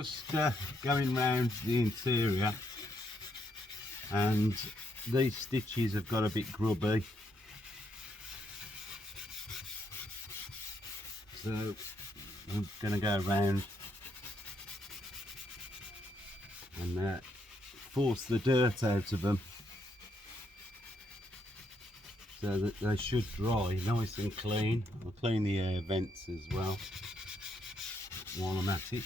just going round the interior, and these stitches have got a bit grubby, so I'm going to go around and force the dirt out of them so that they should dry nice and clean. I'll clean the air vents as well while I'm at it.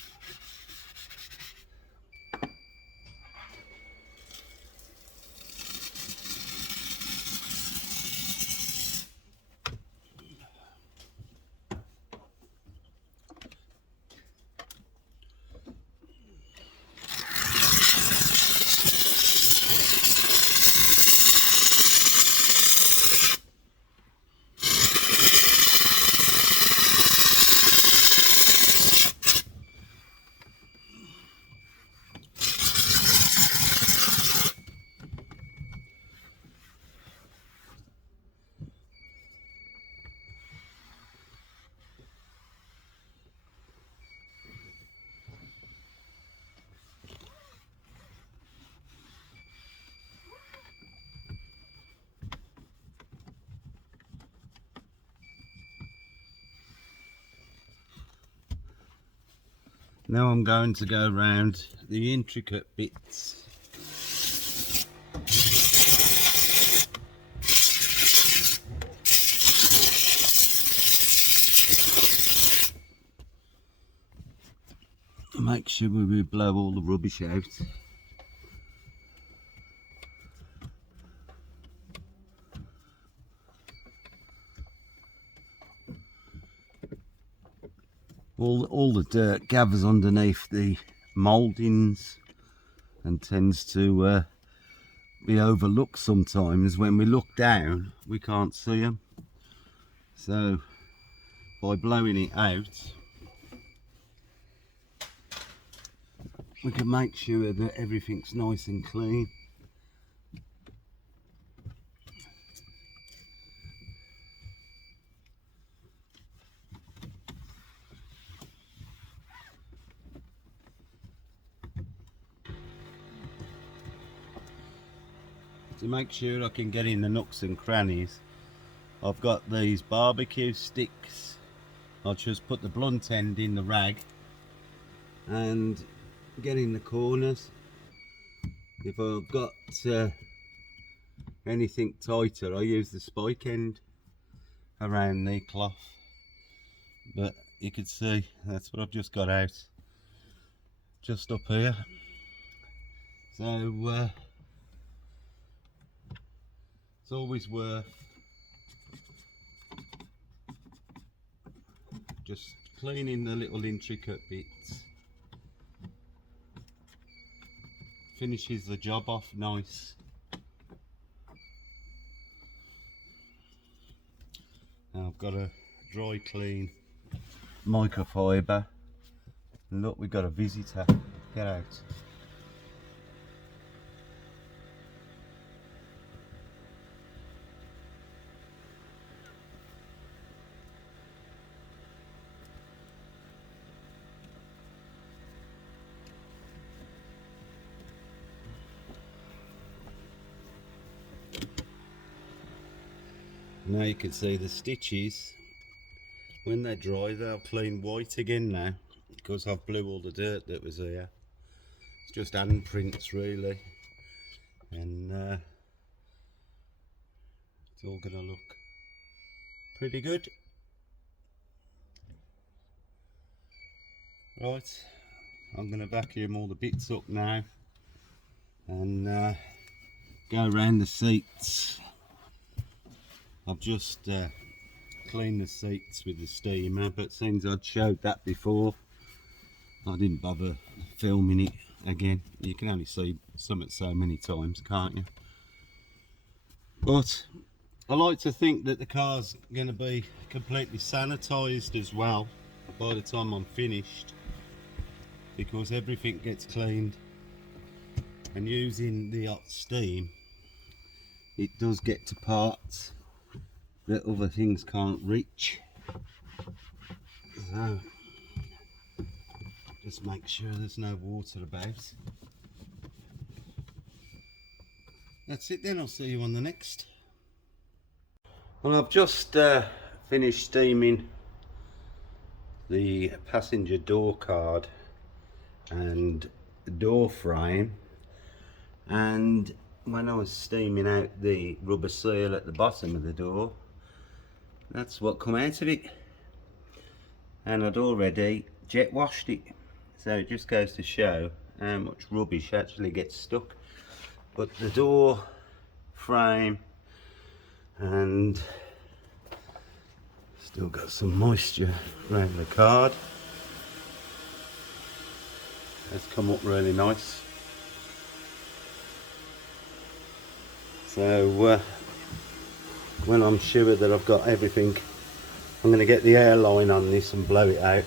Now I'm going to go around the intricate bits. Make sure we blow all the rubbish out. All the dirt gathers underneath the mouldings and tends to be overlooked sometimes. When we look down, we can't see them. So by blowing it out, we can make sure that everything's nice and clean. To make sure I can get in the nooks and crannies, I've got these barbecue sticks. I'll just put the blunt end in the rag and get in the corners. If I've got anything tighter, I use the spike end around the cloth, but you can see that's what I've just got out, just up here. So it's always worth just cleaning the little intricate bits. Finishes the job off nice. Now I've got a dry clean microfiber. And look, we've got a visitor. Get out. Now you can see the stitches, when they're dry they'll clean white again now, because I've blew all the dirt that was here. It's just hand prints really, and it's all going to look pretty good. Right, I'm going to vacuum all the bits up now and go around the seats. I've just cleaned the seats with the steamer, but since I'd showed that before, I didn't bother filming it again. You can only see something so many times, can't you? But I like to think that the car's going to be completely sanitised as well by the time I'm finished, because everything gets cleaned, and using the hot steam, it does get to parts that other things can't reach. So Just make sure there's no water about. That's it then, I'll see you on the next. Well, I've just finished steaming the passenger door card and door frame, and when I was steaming out the rubber seal at the bottom of the door, that's what come out of it, and I'd already jet washed it, so it just goes to show how much rubbish actually gets stuck. But the door frame and still got some moisture around the card. It's come up really nice. So when I'm sure that I've got everything, I'm going to get the airline on this and blow it out.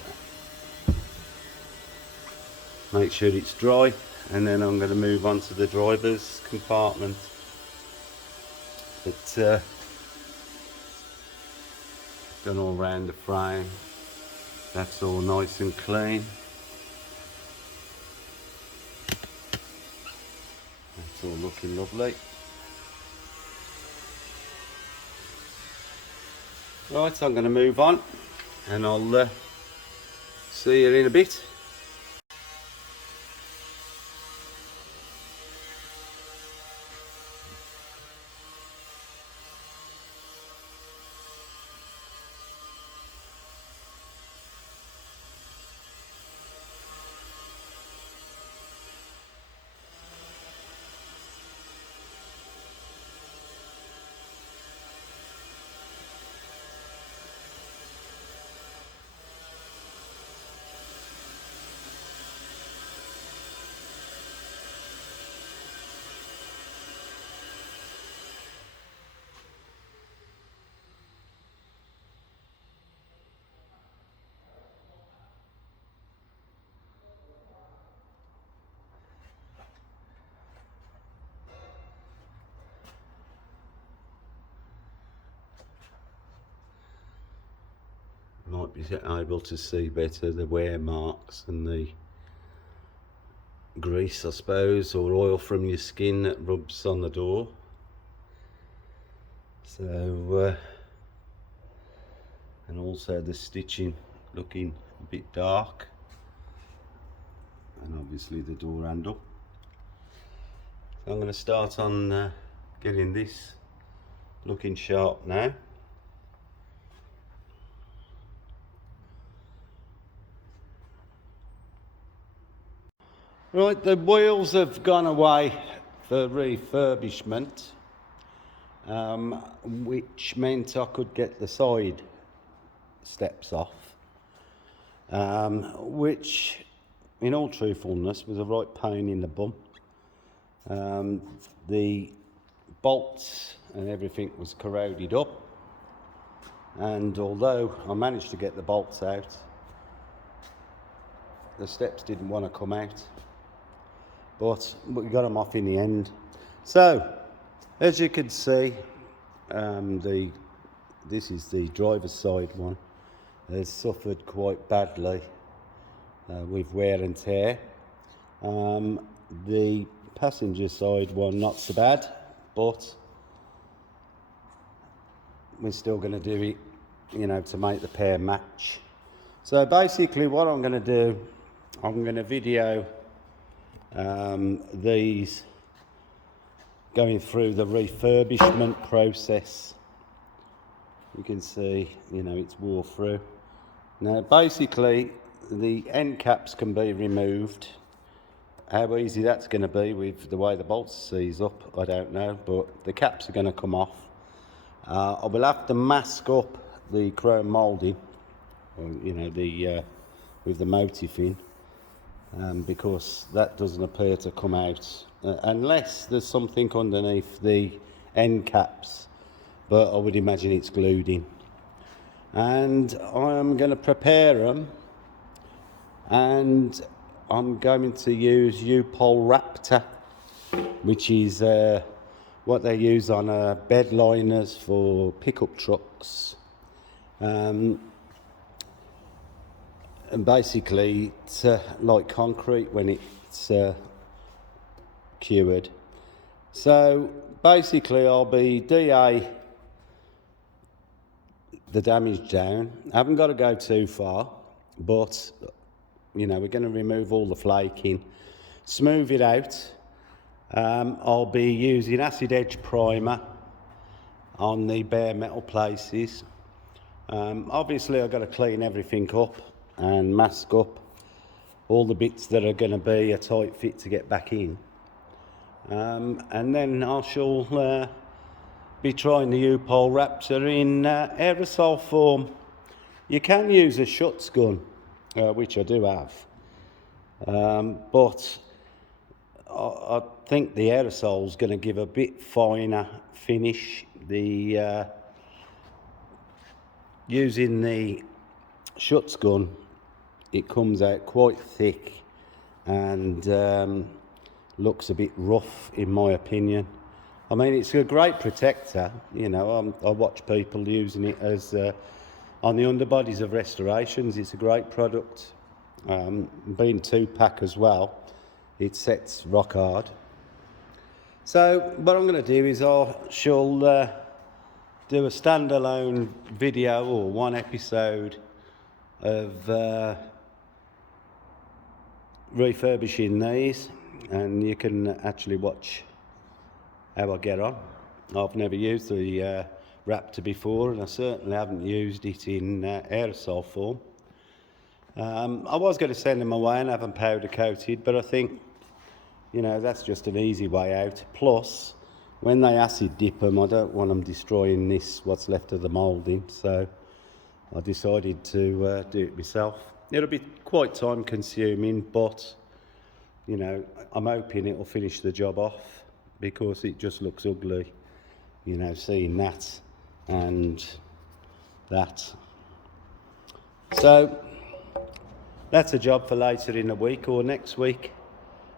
Make sure it's dry, and then I'm going to move on to the driver's compartment. But done all round the frame. That's all nice and clean. That's all looking lovely. Right, I'm going to move on, and I'll see you in a bit. Might be able to see better the wear marks and the grease, I suppose, or oil from your skin that rubs on the door. So and also the stitching looking a bit dark, and obviously the door handle. So I'm going to start on getting this looking sharp now. Right, the wheels have gone away for refurbishment, which meant I could get the side steps off, which in all truthfulness was a right pain in the bum. The bolts and everything was corroded up, and although I managed to get the bolts out, the steps didn't want to come out, but we got them off in the end. So as you can see, this is the driver's side one. Has suffered quite badly with wear and tear. The passenger side one not so bad, but we're still going to do it, you know, to make the pair match. So basically what I'm going to do, I'm going to video these going through the refurbishment process. You can see, you know, it's wore through. Now basically the end caps can be removed. How easy that's going to be with the way the bolts seize up, I don't know, but the caps are going to come off. I will have to mask up the chrome moulding, you know, the with the motif in, because that doesn't appear to come out unless there's something underneath the end caps, but I would imagine it's glued in. And I'm going to prepare them, and I'm going to use U-Pole Raptor, which is what they use on bed liners for pickup trucks. and basically it's like concrete when it's cured. So basically I'll be DA the damage down. I haven't got to go too far, but you know, we're going to remove all the flaking, smooth it out. I'll be using acid edge primer on the bare metal places. Obviously I've got to clean everything up and mask up all the bits that are going to be a tight fit to get back in. And then I shall be trying the U-Pole Raptor in aerosol form. You can use a Schutz gun, which I do have, but I think the aerosol's going to give a bit finer finish. Using the Schutz gun, it comes out quite thick and looks a bit rough in my opinion. I mean, it's a great protector, you know. I watch people using it as on the underbodies of restorations. It's a great product. Being 2-pack as well, it sets rock hard. So what I'm going to do is I shall do a standalone video or one episode of refurbishing these, and you can actually watch how I get on. I've never used the Raptor before, and I certainly haven't used it in aerosol form. I was going to send them away and have them powder coated, but I think, you know, that's just an easy way out. Plus, when they acid dip them, I don't want them destroying what's left of the moulding, so I decided to do it myself. It'll be quite time consuming, but, you know, I'm hoping it'll finish the job off, because it just looks ugly, you know, seeing that and that. So that's a job for later in the week or next week.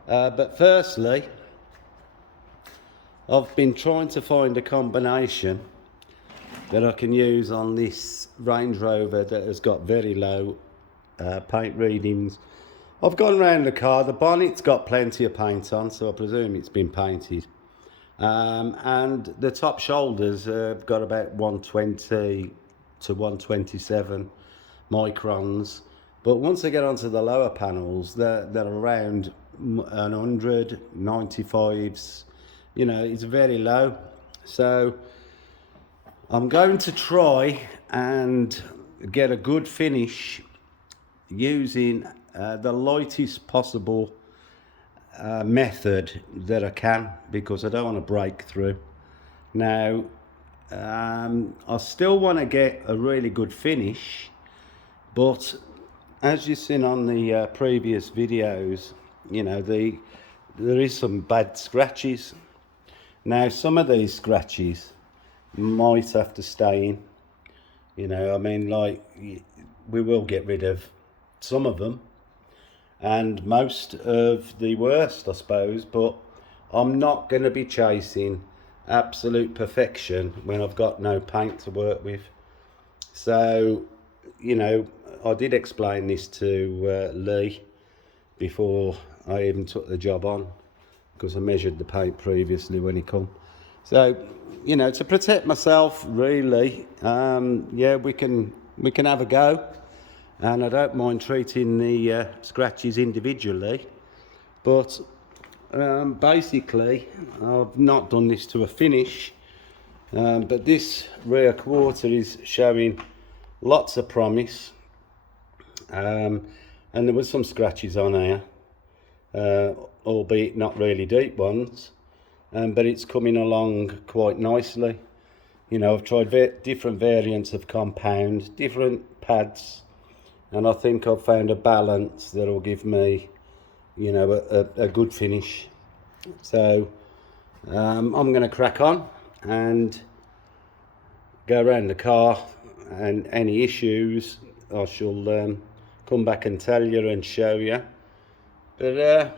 But firstly, I've been trying to find a combination that I can use on this Range Rover that has got very low paint readings. I've gone round the car, the bonnet's got plenty of paint on, so I presume it's been painted. And the top shoulders have got about 120 to 127 microns. But once I get onto the lower panels, they're around 100, 95s, you know, it's very low. So I'm going to try and get a good finish using the lightest possible method that I can, because I don't want to break through. Now, I still want to get a really good finish, but as you've seen on the previous videos, you know, there is some bad scratches. Now, some of these scratches might have to stay in, you know. I mean, like, we will get rid of some of them and most of the worst, I suppose, but I'm not going to be chasing absolute perfection when I've got no paint to work with. So, you know, I did explain this to Lee before I even took the job on, because I measured the paint previously when he come. So, you know, to protect myself, really, yeah, we can have a go. And I don't mind treating the scratches individually, but basically I've not done this to a finish, but this rear quarter is showing lots of promise, and there was some scratches on here, albeit not really deep ones, but it's coming along quite nicely. You know, I've tried different variants of compound, different pads, and I think I've found a balance that will give me, you know, a good finish. So I'm going to crack on and go around the car, and any issues I shall come back and tell you and show you. But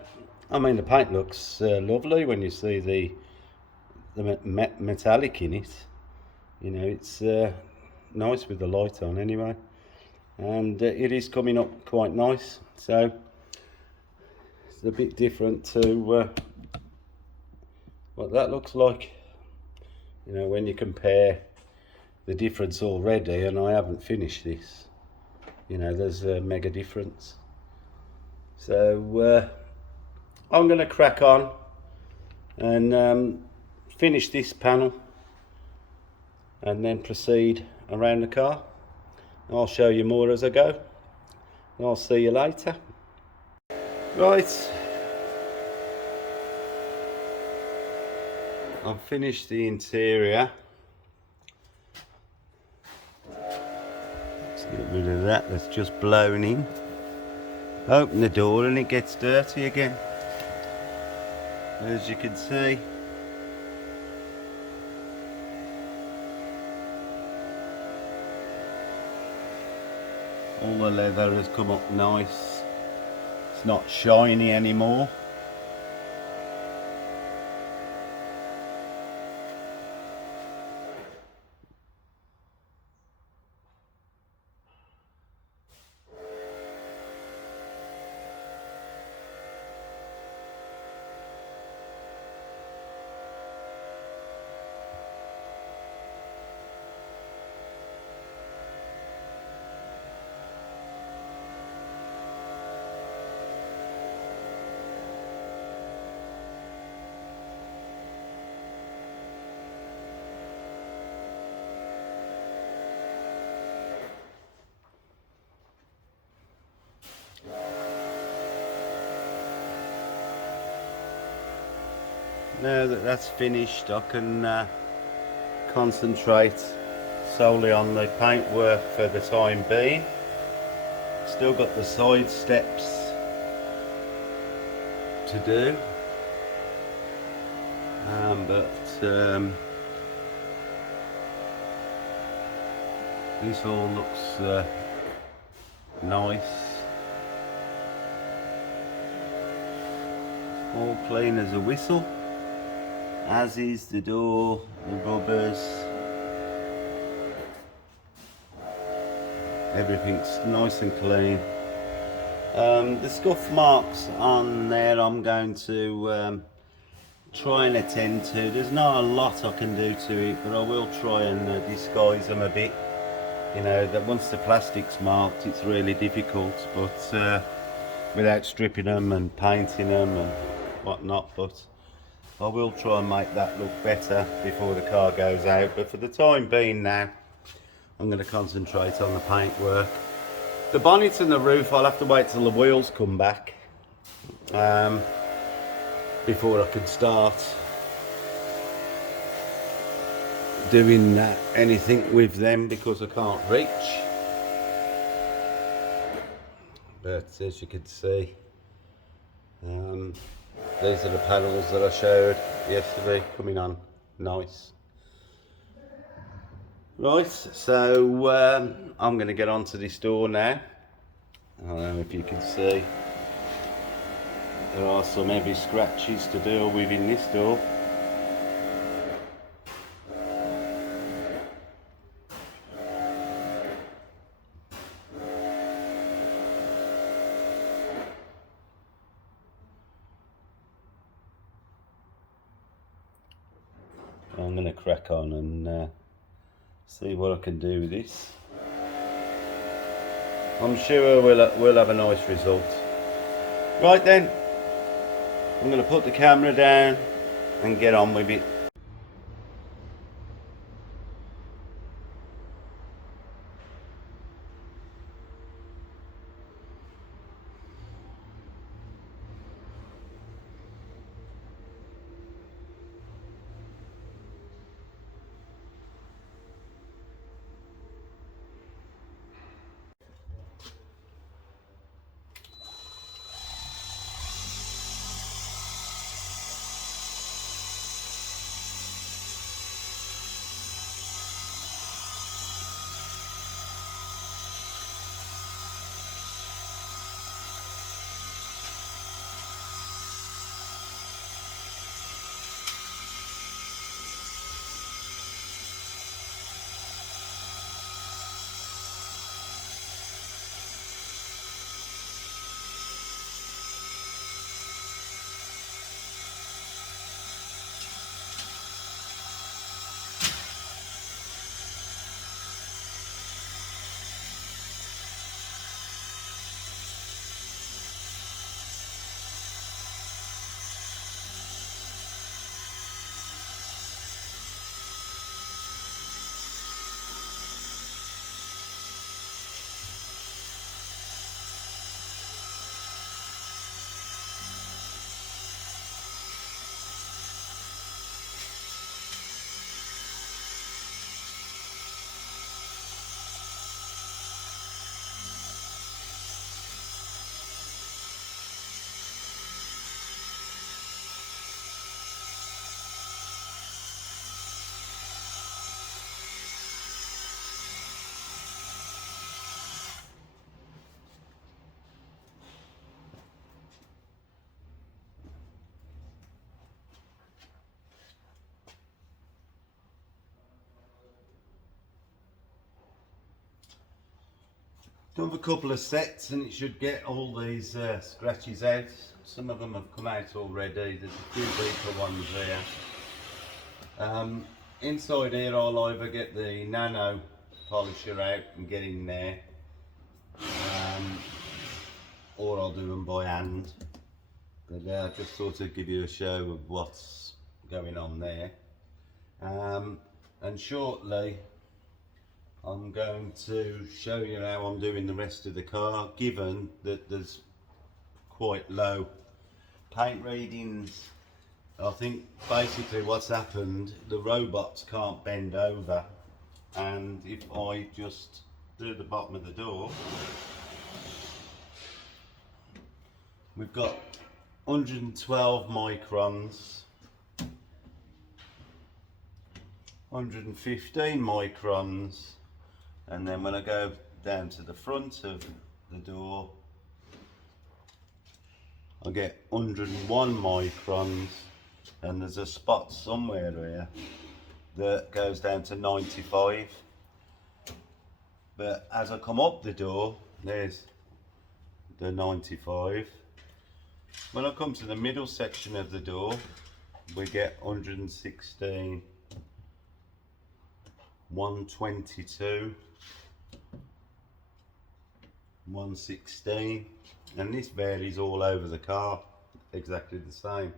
I mean, the paint looks lovely when you see the metallic in it. You know, it's nice with the light on anyway. and it is coming up quite nice. So it's a bit different to what that looks like, you know, when you compare the difference already, and I haven't finished this, you know, there's a mega difference. So I'm going to crack on and finish this panel and then proceed around the car. I'll show you more as I go. I'll see you later. Right, I've finished the interior. Let's get rid of that, that's just blown in. Open the door and it gets dirty again. As you can see, all the leather has come up nice. It's not shiny anymore. Now that that's finished, I can concentrate solely on the paintwork for the time being. Still got the side steps to do, but this all looks nice, all clean as a whistle, as is the door, the rubbers, everything's nice and clean. The scuff marks on there I'm going to try and attend to. There's not a lot I can do to it, but I will try and disguise them a bit. You know, that once the plastic's marked, it's really difficult, but without stripping them and painting them and whatnot. But I will try and make that look better before the car goes out. But for the time being now, I'm going to concentrate on the paintwork. The bonnet and the roof, I'll have to wait till the wheels come back before I can start doing anything with them, because I can't reach. But as you can see, these are the panels that I showed yesterday, coming on nice. Right, so I'm going to get onto this door now. I don't know if you can see, there are some heavy scratches to deal with in this door. I'm going to crack on and see what I can do with this. I'm sure we'll have a nice result. Right then, I'm going to put the camera down and get on with it. Done a couple of sets and it should get all these scratches out. Some of them have come out already. There's a few deeper ones here. Inside here I'll either get the nano polisher out and get in there, or I'll do them by hand. But I just thought I'd give you a show of what's going on there. And shortly I'm going to show you how I'm doing the rest of the car, given that there's quite low paint readings. I think basically what's happened, the robots can't bend over, and if I just do the bottom of the door, we've got 112 microns, 115 microns, and then when I go down to the front of the door, I get 101 microns, and there's a spot somewhere here that goes down to 95. But as I come up the door, there's the 95. When I come to the middle section of the door, we get 116, 122, 116, and this varies all over the car, exactly the same.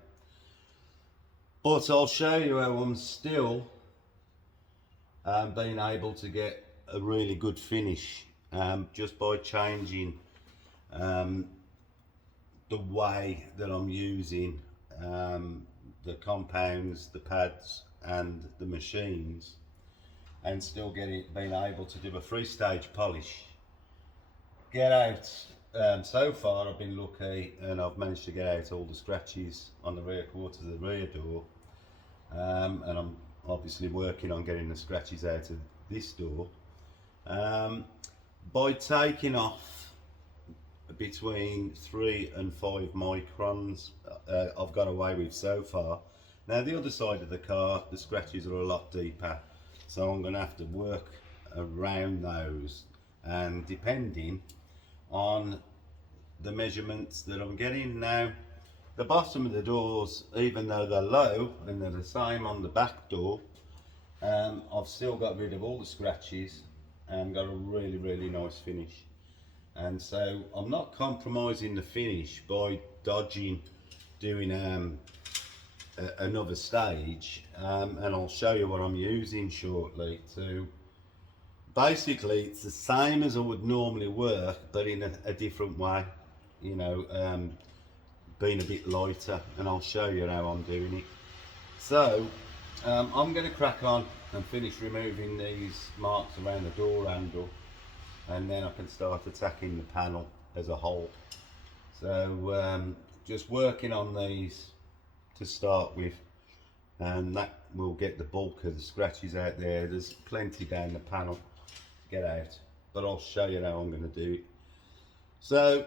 But I'll show you how I'm still being able to get a really good finish just by changing the way that I'm using the compounds, the pads and the machines, and still being able to do a 3-stage polish. Get out, so far I've been lucky and I've managed to get out all the scratches on the rear quarter of the rear door, and I'm obviously working on getting the scratches out of this door. By taking off between 3 and 5 microns, I've got away with so far. Now the other side of the car, the scratches are a lot deeper, so I'm going to have to work around those, and depending on the measurements that I'm getting. Now the bottom of the doors, even though they're low and they're the same on the back door, I've still got rid of all the scratches and got a really nice finish. And so I'm not compromising the finish by dodging doing another stage, and I'll show you what I'm using shortly. To basically, it's the same as I would normally work, but in a different way, you know, being a bit lighter, and I'll show you how I'm doing it. So I'm going to crack on and finish removing these marks around the door handle, and then I can start attacking the panel as a whole. So just working on these to start with, and that will get the bulk of the scratches out there. There's plenty down the panel to get out, but I'll show you how I'm going to do it. So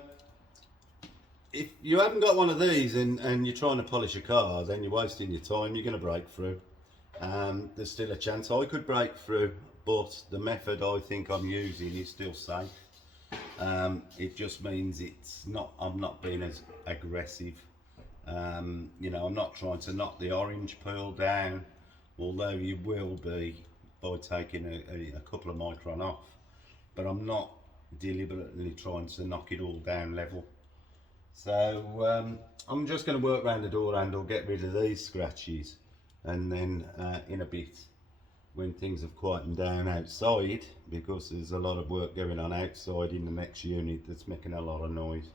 if you haven't got one of these and you're trying to polish a car, then you're wasting your time. You're going to break through. There's still a chance I could break through, but the method I think I'm using is still safe. It just means I'm not being as aggressive. You know, I'm not trying to knock the orange peel down, although you will be by taking a couple of micron off, but I'm not deliberately trying to knock it all down level. So I'm just going to work around the door handle, get rid of these scratches, and then in a bit, when things have quietened down outside, because there's a lot of work going on outside in the next unit that's making a lot of noise,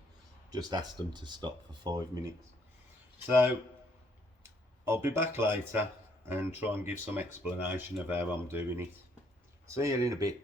just ask them to stop for 5 minutes. So I'll be back later and try and give some explanation of how I'm doing it. See you in a bit.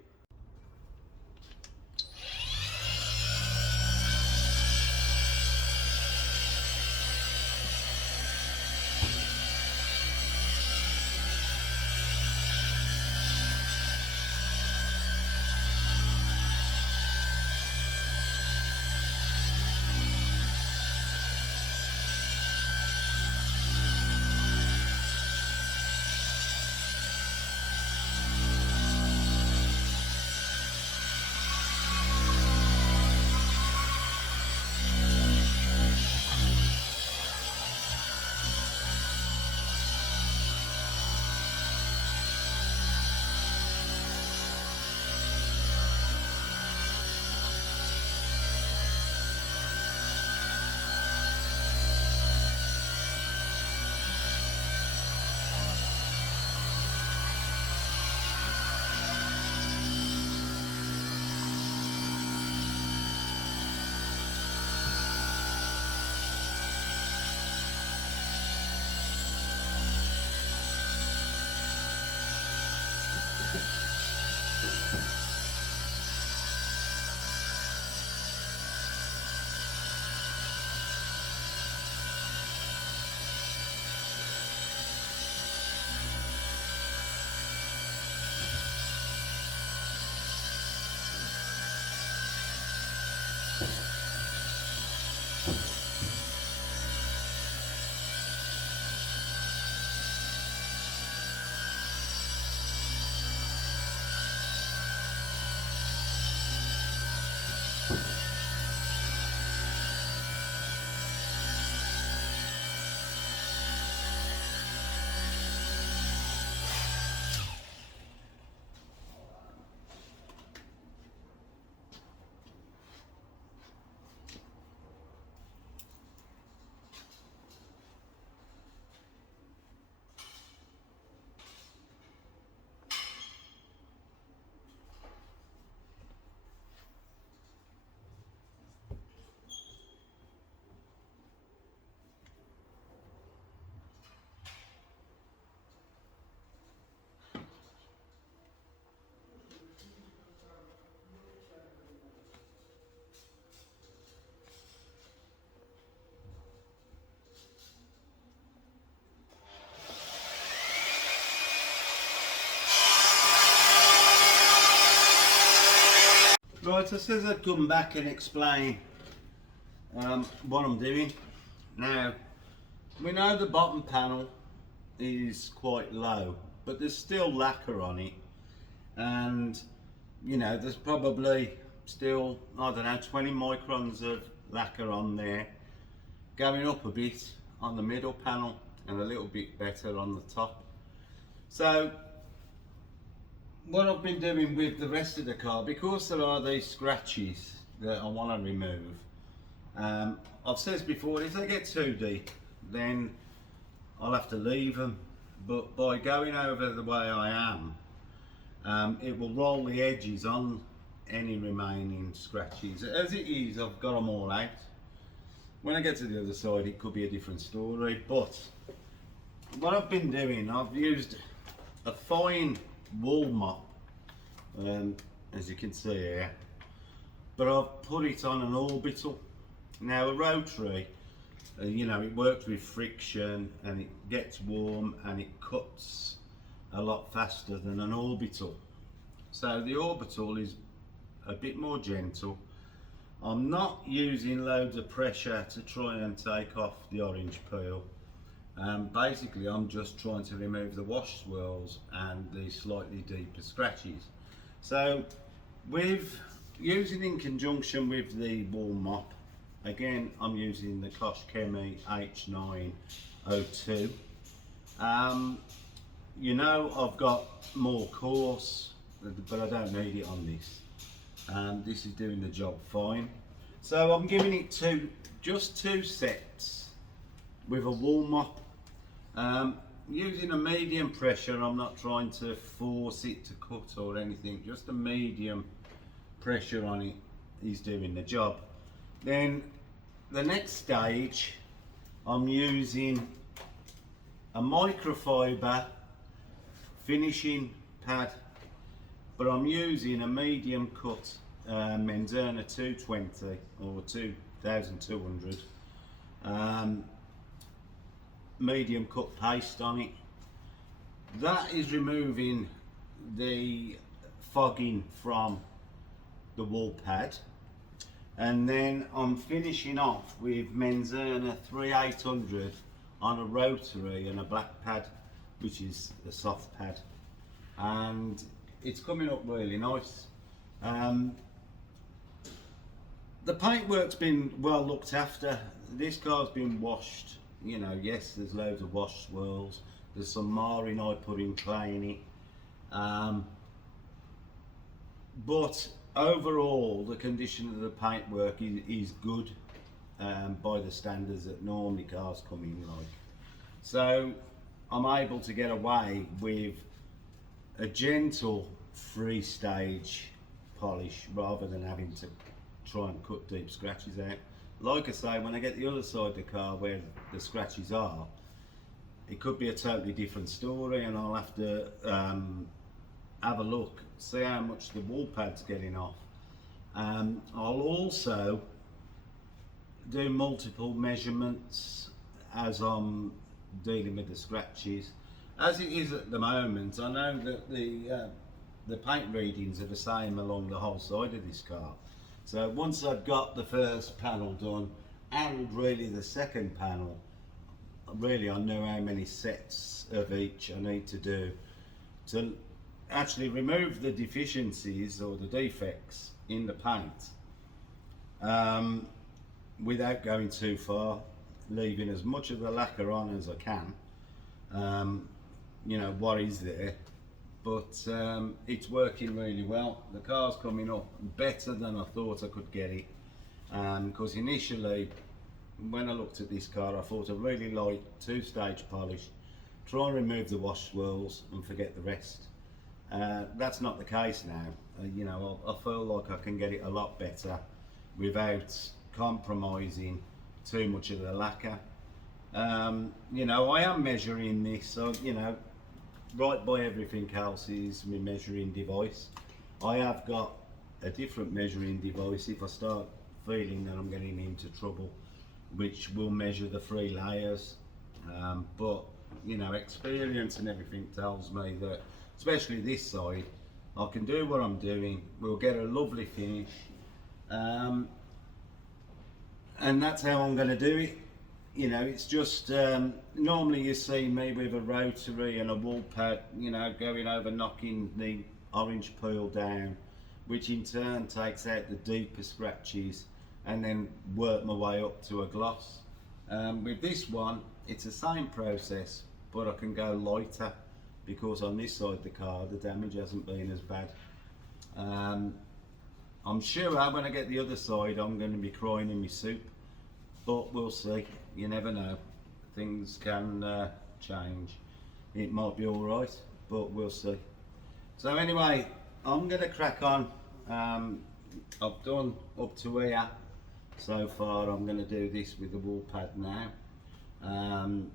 Right, I says I'd come back and explain what I'm doing. Now, we know the bottom panel is quite low, but there's still lacquer on it, and you know, there's probably still, I don't know, 20 microns of lacquer on there, going up a bit on the middle panel and a little bit better on the top. So what I've been doing with the rest of the car, because there are these scratches that I want to remove, I've said before, if they get too deep, then I'll have to leave them. But by going over the way I am, it will roll the edges on any remaining scratches. As it is, I've got them all out. When I get to the other side, it could be a different story. But what I've been doing, I've used a fine wool mop, as you can see here, but I've put it on an orbital. Now a rotary, you know, it works with friction and it gets warm and it cuts a lot faster than an orbital. So the orbital is a bit more gentle. I'm not using loads of pressure to try and take off the orange peel. Basically I'm just trying to remove the wash swirls and the slightly deeper scratches. So with using in conjunction with the wool mop, again I'm using the Kosh Chemie H902. You know, I've got more coarse, but I don't need it on this. This is doing the job fine. So I'm giving it just two sets with a wool mop. Using a medium pressure. I'm not trying to force it to cut or anything, just a medium pressure on it is doing the job. Then the next stage, I'm using a microfiber finishing pad, but I'm using a medium cut Menzerner 220 or 2200 medium cut paste on it. That is removing the fogging from the wool pad, and then I'm finishing off with Menzerner 3800 on a rotary and a black pad, which is a soft pad, and it's coming up really nice. The paintwork's been well looked after. This car's been washed. You know, yes, there's loads of wash swirls. There's some marine I put in clay in it. But overall, the condition of the paintwork is good by the standards that normally cars come in like. So I'm able to get away with a gentle free stage polish rather than having to try and cut deep scratches out. Like I say, when I get the other side of the car where the scratches are, it could be a totally different story, and I'll have to have a look, see how much the wool pad's getting off. I'll also do multiple measurements as I'm dealing with the scratches. As it is at the moment, I know that the paint readings are the same along the whole side of this car. So once I've got the first panel done and really the second panel, really I know how many sets of each I need to do to actually remove the deficiencies or the defects in the paint without going too far, leaving as much of the lacquer on as I can. You know, what is there, but it's working really well. The car's coming up better than I thought I could get it, because initially when I looked at this car I thought a really light two-stage polish, try and remove the wash swirls and forget the rest. That's not the case now. You know, I feel like I can get it a lot better without compromising too much of the lacquer. You know, I am measuring this, so you know, right by everything else is my measuring device. I have got a different measuring device if I start feeling that I'm getting into trouble, which will measure the 3 layers. But you know, experience and everything tells me that, especially this side, I can do what I'm doing, we'll get a lovely finish, and that's how I'm going to do it. You know, it's just, normally you see me with a rotary and a wool pad, you know, going over knocking the orange peel down, which in turn takes out the deeper scratches and then work my way up to a gloss. With this one, it's the same process, but I can go lighter because on this side of the car the damage hasn't been as bad. I'm sure when I get the other side I'm going to be crying in my soup, but we'll see. You never know, things can change. It might be alright, but we'll see. So anyway, I'm going to crack on. I've done up to here so far. I'm going to do this with the wool pad now, and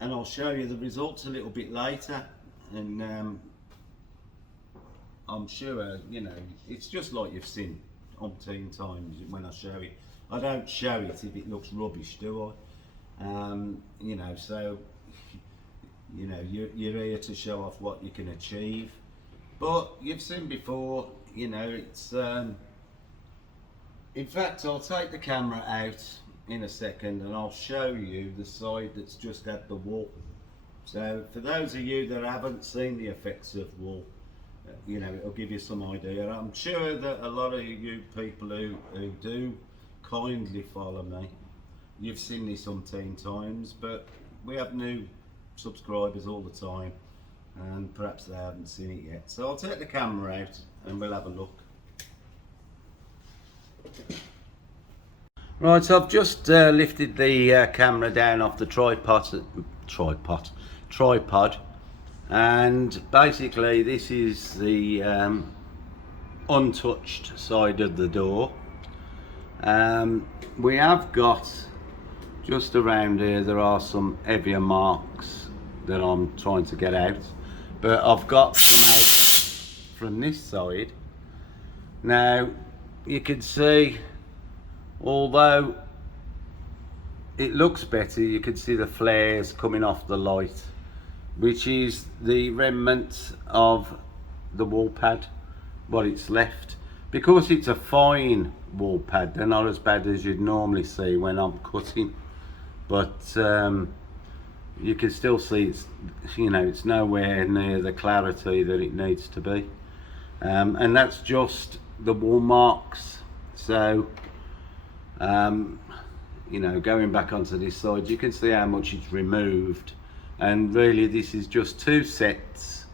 I'll show you the results a little bit later. And I'm sure, you know, it's just like you've seen umpteen times when I show it. I don't show it if it looks rubbish, do I? You know, so you know, you're here to show off what you can achieve. But you've seen before, you know, it's in fact, I'll take the camera out in a second and I'll show you the side that's just had the wool. So for those of you that haven't seen the effects of wool, you know, it'll give you some idea. I'm sure that a lot of you people who do kindly follow me, you've seen this umpteen times, but we have new subscribers all the time and perhaps they haven't seen it yet. So I'll take the camera out and we'll have a look. Right, so I've just lifted the camera down off the tripod, and basically this is the untouched side of the door. We have got just around here, there are some heavier marks that I'm trying to get out, but I've got some out from this side. Now you can see, although it looks better, you can see the flares coming off the light, which is the remnants of the wool pad, what it's left. Because it's a fine wool pad, they're not as bad as you'd normally see when I'm cutting, but you can still see it's, you know, it's nowhere near the clarity that it needs to be, and that's just the wool marks. So you know, going back onto this side, you can see how much it's removed, and really this is just 2 sets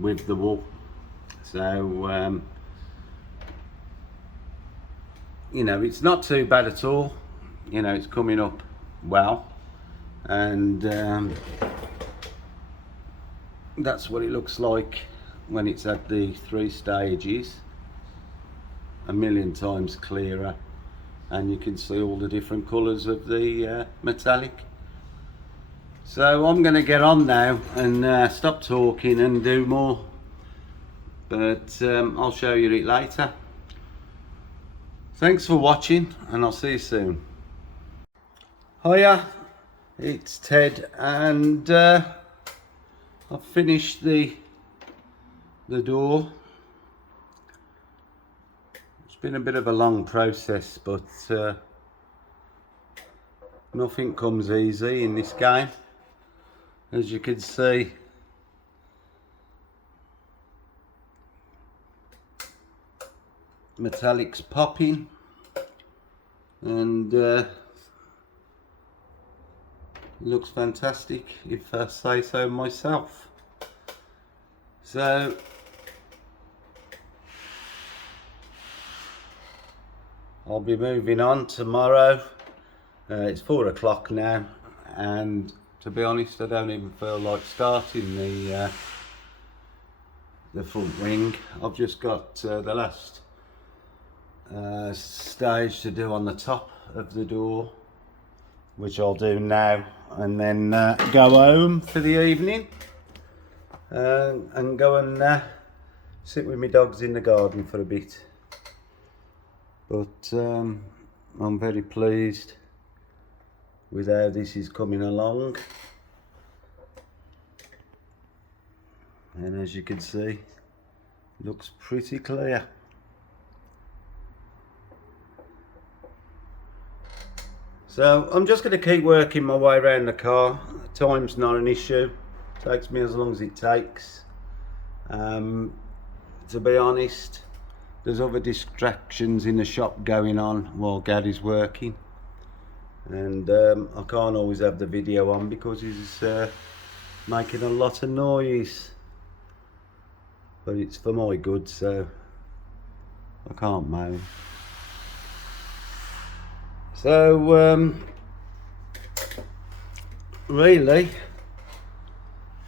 with the wool. So you know, it's not too bad at all. You know, it's coming up well, and that's what it looks like when it's at the 3 stages, a million times clearer, and you can see all the different colours of the metallic. So I'm going to get on now and stop talking and do more, but I'll show you it later. Thanks for watching, and I'll see you soon. Hiya, it's Ted, and I've finished the door. It's been a bit of a long process, but nothing comes easy in this game. As you can see, metallic's popping, and looks fantastic, if I say so myself. So I'll be moving on tomorrow. It's 4 o'clock now, and to be honest, I don't even feel like starting the front wing. I've just got the last stage to do on the top of the door, which I'll do now, and then go home for the evening and go and sit with my dogs in the garden for a bit. But I'm very pleased with how this is coming along, and as you can see, looks pretty clear. So I'm just going to keep working my way around the car. Time's not an issue, takes me as long as it takes. To be honest, there's other distractions in the shop going on while Gaddy's working, and I can't always have the video on because he's making a lot of noise, but it's for my good, so I can't moan. So really,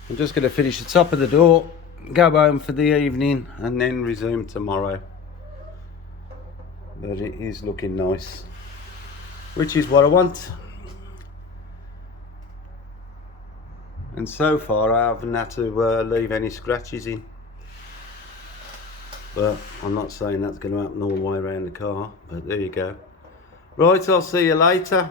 I'm just going to finish the top of the door, go home for the evening, and then resume tomorrow. But it is looking nice, which is what I want. And so far I haven't had to leave any scratches in, but I'm not saying that's going to happen all the way around the car, but there you go. Right, I'll see you later.